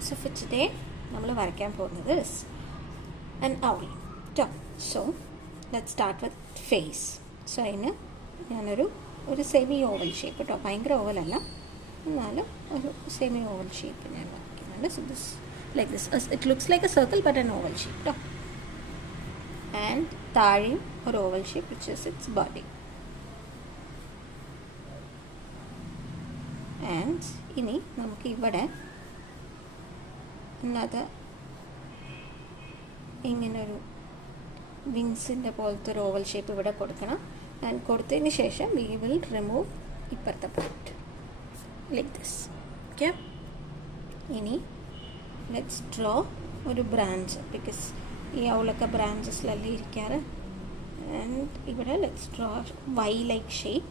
So for today, we will work this an owl. So let's start with face. So I have a semi-oval shape. But oval semi-oval shape. So this like this. It looks like a circle but an oval shape. And tharim or oval shape, which is its body. And ini namukku ivade another ingane oru wings inde polte oru oval shape ivade kodukana, and kodutadinu shesham we will remove ippartha part like this. Okay, ini let's draw oru branch because ee avulaka branches lalli irikara, and ivade let's draw Y like shape.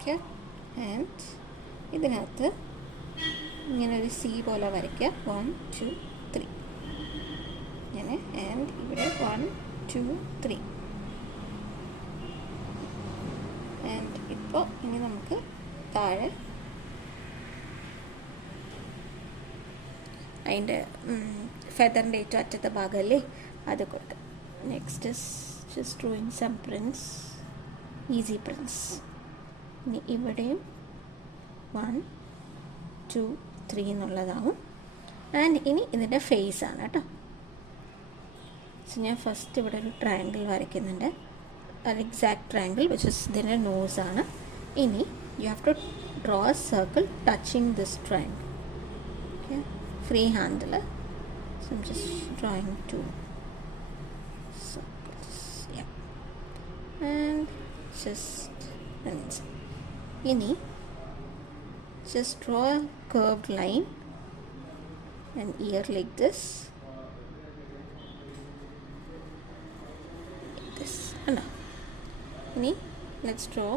Okay, and ഇതിനകത്ത് ഇങ്ങനെ ഒരു സി പോലെ വരയ്ക്കുക. 1 2 3 ഇങ്ങനെ, ആൻഡ് ഇവിടെ 1 2 3. ആൻഡ് ഇപ്പോൾ ഇനി നമുക്ക് താഴെ അതിൻ്റെ ഫെദറിൻ്റെ ഏറ്റവും അറ്റത്തെ ഭാഗമല്ലേ അത് കൊടുക്കുക. Next is just drawing some prince, easy prince. ഇനി ഇവിടെയും 1 2 3 എന്നുള്ളതാവും. ആൻഡ് ഇനി ഇതിൻ്റെ ഫേസ് ആണ് കേട്ടോ. സോ ഞാൻ ഫസ്റ്റ് ഇവിടെ ഒരു ട്രയാങ്കിൾ വരയ്ക്കുന്നുണ്ട്, ഒരു എക്സാക്ട് ട്രയാങ്കിൾ വിച്ച് ഇസ് ഇതിൻ്റെ നോസാണ്. ഇനി you have to draw a circle touching this triangle. Okay, free handle. So I'm just drawing 2 circles. Yeah, and just ini just draw a curved line and ear like this, ini let's draw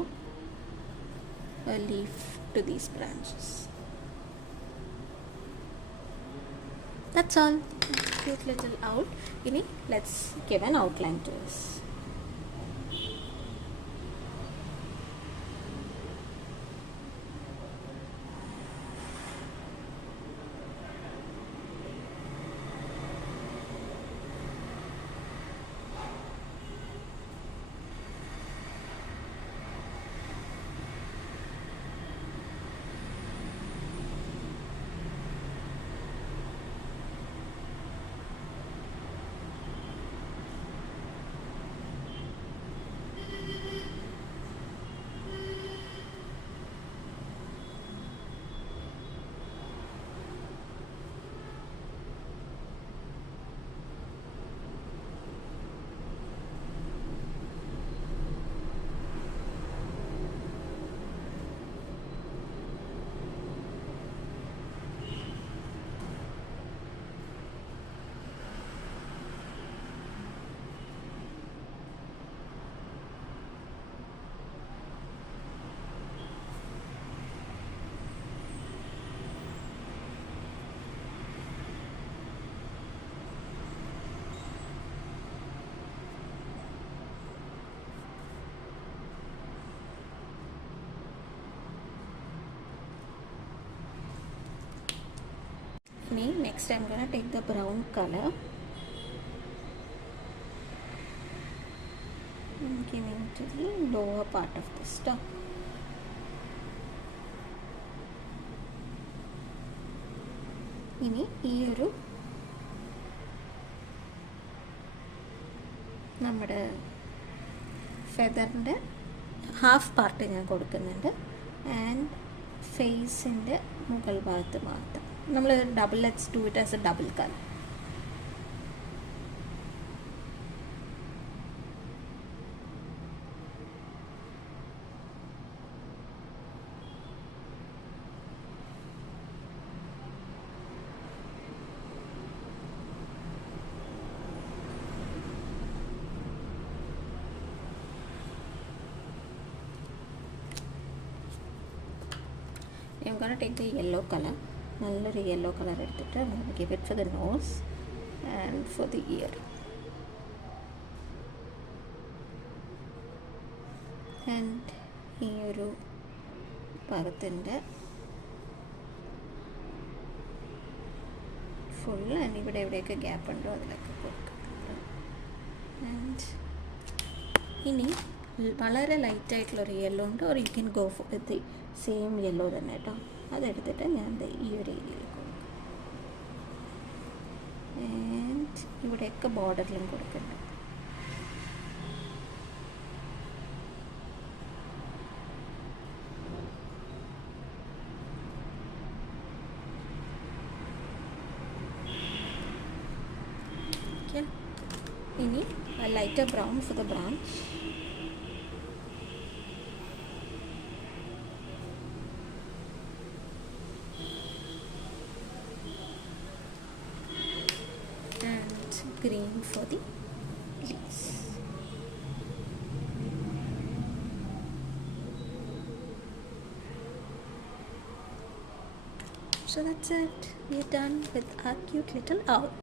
a leaf to these branches. That's all. Cute little owl. Ini let's give an outline to this. Next I'm going to take the brown color and giving to the lower part of the stalk. ഇനി ഈ ഒരു നമ്മുടെ ഫെദറിൻ്റെ half part ഞാൻ കൊടുക്കുന്നുണ്ട്, ആൻഡ് ഫേസിൻ്റെ മുകൾ ഭാഗത്ത് മാത്രം നമ്മൾ double. Let's do it as A double colour. I'm going to take the yellow color. നല്ലൊരു യെല്ലോ കളർ എടുത്തിട്ട് I'm going to give it for the nose and for the ear. And ഈ ഒരു ഭാഗത്തിൻ്റെ ഫുൾ ആൻഡ് ഇവിടെ എവിടെയൊക്കെ ഗ്യാപ്പ് ഉണ്ടോ അതിലൊക്കെ കൊടുക്കുക. ആൻഡ് ഇനി വളരെ ലൈറ്റായിട്ടുള്ളൊരു യെല്ലോ ഉണ്ട്, or you can go for with same yellow തന്നെ കേട്ടോ. അതെടുത്തിട്ട് ഞാൻ ഈ ഒരു ഏരിയയിൽ കൊടുക്കും. ആൻഡ് ഇവിടെയൊക്കെ ബോർഡറിലും കൊടുക്കുന്നുണ്ട്. ഇനി lighter brown for the branch. And green for the leaves. So that's it. We're done with our cute little owl.